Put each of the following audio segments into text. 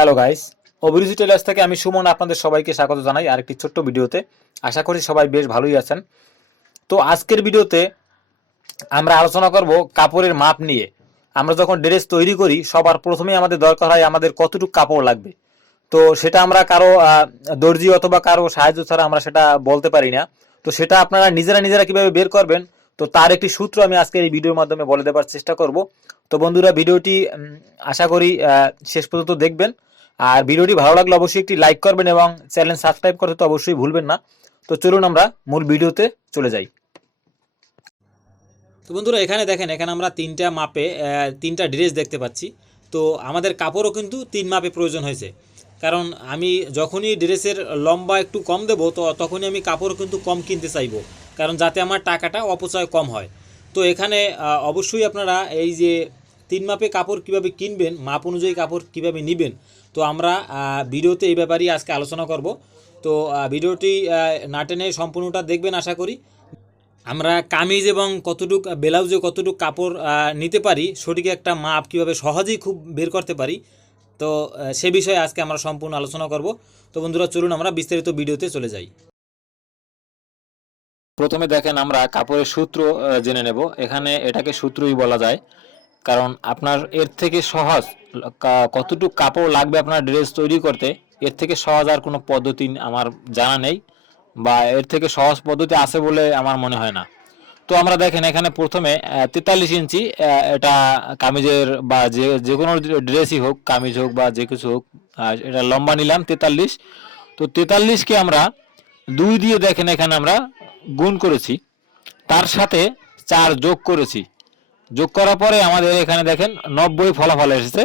Hello guys অভিরুচি tailors থেকে আমি সুমন আপনাদের সবাইকে স্বাগত জানাই আরেকটি ছোট্ট ভিডিওতে। আশা করি সবাই বেশ ভালোই আছেন। তো আজকের ভিডিওতে আমরা আলোচনা করব কাপড়ের মাপ নিয়ে। আমরা যখন ড্রেস তৈরি করি, সবার প্রথমেই আমাদের দরকার হয় আমাদের কতটুকু কাপড় লাগবে। তো সেটা আমরা কারও দর্জি অথবা কারও সাহায্য ছাড়া আমরা সেটা বলতে পারি না। তো সেটা আপনারা নিজেরা নিজেরা কীভাবে বের করবেন, তো তার একটি সূত্র আমি আজকে এই ভিডিওর মাধ্যমে বলে দেওয়ার চেষ্টা করব। তো বন্ধুরা, ভিডিওটি আশা করি শেষ পর্যন্ত দেখবেন। আর ভিডিওটি ভালো লাগলে অবশ্যই একটি লাইক করবেন এবং চ্যানেল সাবস্ক্রাইব করতে তো অবশ্যই ভুলবেন না। তো চলুন আমরা মূল ভিডিওতে চলে যাই। তো বন্ধুরা, এখানে দেখেন, এখানে আমরা তিনটা মাপে তিনটা ড্রেস দেখতে পাচ্ছি। তো আমাদের কাপড়ও কিন্তু তিন মাপে প্রয়োজন হয়েছে। কারণ আমি যখনই ড্রেসের লম্বা একটু কম দেবো, তো তখনই আমি কাপড় কিন্তু কম কিনতে চাইব। কারণ যাতে আমার টাকাটা অপচয় কম হয়। তো এখানে অবশ্যই আপনারা এই যে তিন মাপে কাপড় কীভাবে কিনবেন মাপ অনুযায়ী কাপড় কীভাবে নেবেন তো আমরা ভিডিওতে এই ব্যাপারেই আজকে আলোচনা করব। তো ভিডিওটি আহ, না টেনে সম্পূর্ণটা দেখবেন আশা করি। আমরা কামিজ এবং কতটুক ব্লাউজে কতটুক কাপড় নিতে পারি সঠিক একটা মাপ কীভাবে সহজেই খুব বের করতে পারি তো সে বিষয়ে আজকে আমরা সম্পূর্ণ আলোচনা করব। তো বন্ধুরা চলুন আমরা বিস্তারিত ভিডিওতে চলে যাই। প্রথমে দেখেন আমরা কাপড়ের সূত্র জেনে নেব। এখানে এটাকে সূত্রই বলা যায়। কারণ আপনার এর থেকে সহজ কতটুকু কাপড় লাগবে আপনার ড্রেস তৈরি করতে, এর থেকে সহজ আর কোনো পদ্ধতি আমার জানা নেই বা এর থেকে সহজ পদ্ধতি আছে বলে আমার মনে হয় না। তো আমরা দেখেন এখানে প্রথমে তেতাল্লিশ ইঞ্চি এটা কামিজের বা যে যে কোনো ড্রেসই হোক, কামিজ হোক বা যে কিছু হোক এটা লম্বা নিলাম, তেতাল্লিশ। তো তেতাল্লিশকে আমরা দুই দিয়ে দেখেন এখানে আমরা গুণ করেছি, তার সাথে চার যোগ করেছি। যোগ করার পরে আমাদের এখানে দেখেন নব্বই ফলাফল এসেছে।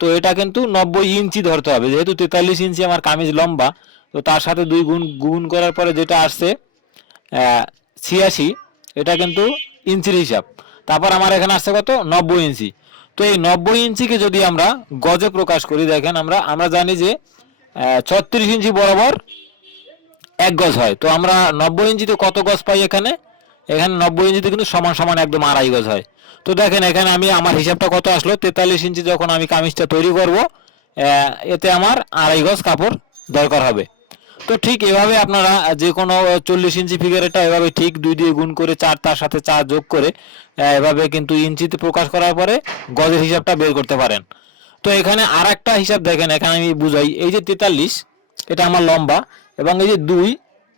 তো এটা কিন্তু নব্বই ইঞ্চি ধরতে হবে। যেহেতু তেতাল্লিশ ইঞ্চি আমার কামিজ লম্বা, তো তার সাথে দুই গুণ গুণ করার পরে যেটা আসছে ছিয়াশি, এটা কিন্তু ইঞ্চির হিসাব। তারপর আমার এখানে আসছে কত? নব্বই ইঞ্চি। তো এই নব্বই ইঞ্চিকে যদি আমরা গজে প্রকাশ করি, দেখেন আমরা আমরা জানি যে ছত্রিশ ইঞ্চি বরাবর এক গজ হয়। তো আমরা নব্বই ইঞ্চিতে কত গজ পাই এখানে? এখানে নব্বই ইঞ্চিতে কিন্তু সমান সমান একদম আড়াই গজ হয়। তো দেখেন, এখানে আমি আমার হিসাবটা কত আসলো? তেতাল্লিশ ইঞ্চি যখন আমি কামিজটা তৈরি করব এতে আমার আড়াই গজ কাপড় দরকার হবে। তো ঠিক এভাবে আপনারা যে কোনো চল্লিশ ইঞ্চি ফিগারেটা এভাবে ঠিক দুই দিয়ে গুণ করে চার, তার সাথে চার যোগ করে এভাবে কিন্তু ইঞ্চিতে প্রকাশ করার পরে গজের হিসাবটা বের করতে পারেন। তো এখানে আর একটা হিসাব দেখেন, এখানে আমি বুঝাই। এই যে তেতাল্লিশ, এটা আমার লম্বা এবং এই যে দুই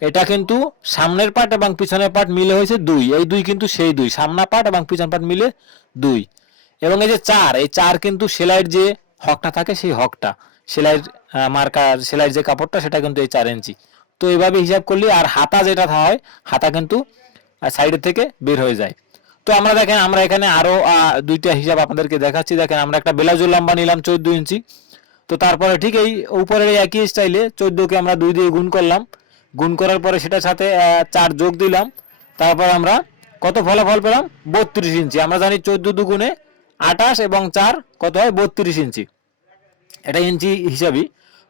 এটা কিন্তু সামনের পার্ট এবং পিছনের পার্ট মিলে হয়েছে দুই। এই দুই কিন্তু সেই দুই। সামনা পার্ট এবং পিছন পার্ট মিলে দুই। এবং এই যে চার এই চার কিন্তু সেলাইয়ের যে হকটা থাকে সেই হকটা। সেলাইয়ের মার্কার সেলাইয়ের যে কাপড়টা সেটা কিন্তু এই চার ইঞ্চি। তো এইভাবে হিসাব করলে আর হাতা যেটা হয় হাতা কিন্তু সাইডের থেকে বের হয়ে যায়। তো আমরা দেখেন আমরা এখানে আরও আহ, দুইটা হিসাব আপনাদেরকে দেখাচ্ছি। দেখেন আমরা একটা ব্লাউজের লম্বা নিলাম চোদ্দ ইঞ্চি। তো তারপরে ঠিক এই উপরের একই স্টাইলে চোদ্দোকে আমরা দুই দিয়ে গুণ করলাম। গুণ করার পরে সেটার সাথে চার যোগ দিলাম। তারপর আমরা কত ফলাফল পেলাম? বত্রিশ ইঞ্চি। আমরা জানি চোদ্দ দুগুণে আঠাশ এবং চার কত হয়? বত্রিশ ইঞ্চি। এটা ইঞ্চি হিসাবই।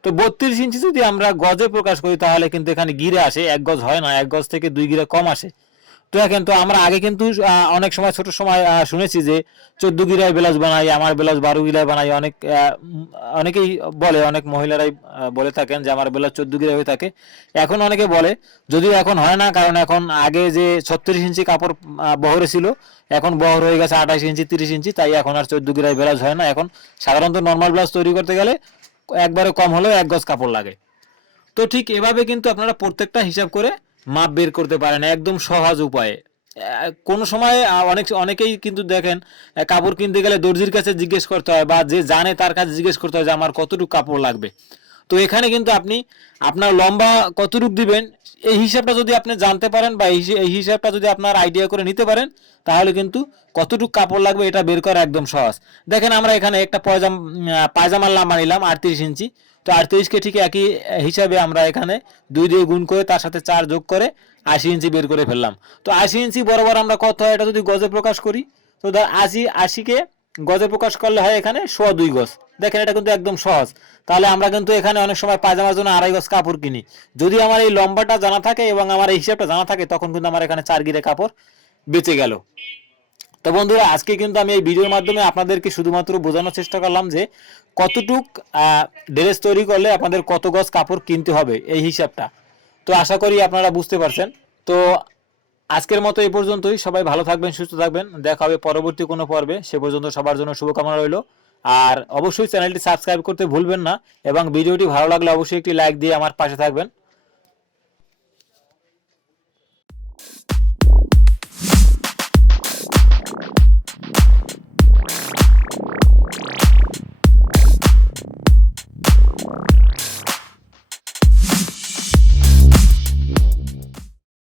তো বত্রিশ ইঞ্চি যদি আমরা গজে প্রকাশ করি, তাহলে কিন্তু এখানে গিরে আসে। এক গজ হয় না, এক গজ থেকে দুই গিরে কম আসে। তো এখন তো আমরা আগে কিন্তু অনেক সময়, ছোট সময় শুনেছি যে চোদ্দ গিরায় ব্লাউজ বানাই, আমার ব্লাউজ বারো গিরায় বানাই। অনেক অনেকেই বলে, অনেক মহিলারাই বলে থাকেন যে আমার ব্লাউজ চোদ্দ গিরায় হয়ে থাকে। এখন অনেকে বলে, যদিও এখন হয় না, কারণ এখন আগে যে ছত্রিশ ইঞ্চি কাপড় বহরে ছিল, এখন বহর হয়ে গেছে আঠাশ ইঞ্চি, তিরিশ ইঞ্চি, তাই এখন আর চোদ্দ গিরায় ব্লাউজ হয় না। এখন সাধারণত নর্মাল ব্লাউজ তৈরি করতে গেলে একবারে কম হলেও এক গজ কাপড় লাগে। তো ঠিক এভাবে কিন্তু আপনারা প্রত্যেকটা হিসাব করে মাপ বের করতে পারেন, একদম সহজ উপায়ে। কোনো সময় অনেক, অনেকেই কিন্তু দেখেন কাপড় কিনতে গেলে দর্জির কাছে জিজ্ঞেস করতে হয় বা যে জানে তার কাছে জিজ্ঞেস করতে হয় যে আমার কতটুকু কাপড় লাগবে। তো এখানে কিন্তু আপনি আপনার লম্বা কতটুকু দিবেন, এই হিসাবটা যদি আপনি জানতে পারেন বা এই হিসাবটা যদি আপনার আইডিয়া করে নিতে পারেন, তাহলে কিন্তু কতটুকু কাপড় লাগবে এটা বের করা একদম সহজ। দেখেন আমরা এখানে একটা পয়জাম পায়জামার লাম্বা নিলাম, আটত্রিশ ইঞ্চি। তো আটত্রিশকে ঠিক একই হিসাবে আমরা এখানে দুই দিয়ে গুণ করে তার সাথে চার যোগ করে আশি ইঞ্চি বের করে ফেললাম। তো আশি ইঞ্চি বরাবর আমরা কত হয় এটা যদি গজে প্রকাশ করি? তো ধর আশি আশিকে গজে প্রকাশ করলে হয় এখানে সোয়া দুই গজ। দেখেন এটা কিন্তু একদম সহজ। তাহলে আমরা কিন্তু এখানে অনেক সময় পায়জামার জন্য আড়াই গজ কাপড় কিনি। যদি আমার এই লম্বাটা জানা থাকে এবং আমার এই হিসাবটা জানা থাকে, তখন কিন্তু আমার এখানে চার গিরে কাপড় বেঁচে গেল। তো বন্ধুরা, আজকে কিন্তু আমি এই ভিডিওর মাধ্যমে আপনাদেরকে শুধুমাত্র বোঝানোর চেষ্টা করলাম যে কতটুক ড্রেস তৈরি করলে আপনাদের কত গজ কাপড় কিনতে হবে, এই হিসাবটা। তো আশা করি আপনারা বুঝতে পারছেন। তো আজকের মতো এই পর্যন্তই। সবাই ভালো থাকবেন, সুস্থ থাকবেন। দেখা হবে পরবর্তী কোনো পর্বে। সে পর্যন্ত সবার জন্য শুভকামনা রইল। আর অবশ্যই চ্যানেলটি সাবস্ক্রাইব করতে ভুলবেন না এবং ভিডিওটি ভালো লাগলে অবশ্যই একটি লাইক দিয়ে আমার পাশে থাকবেন।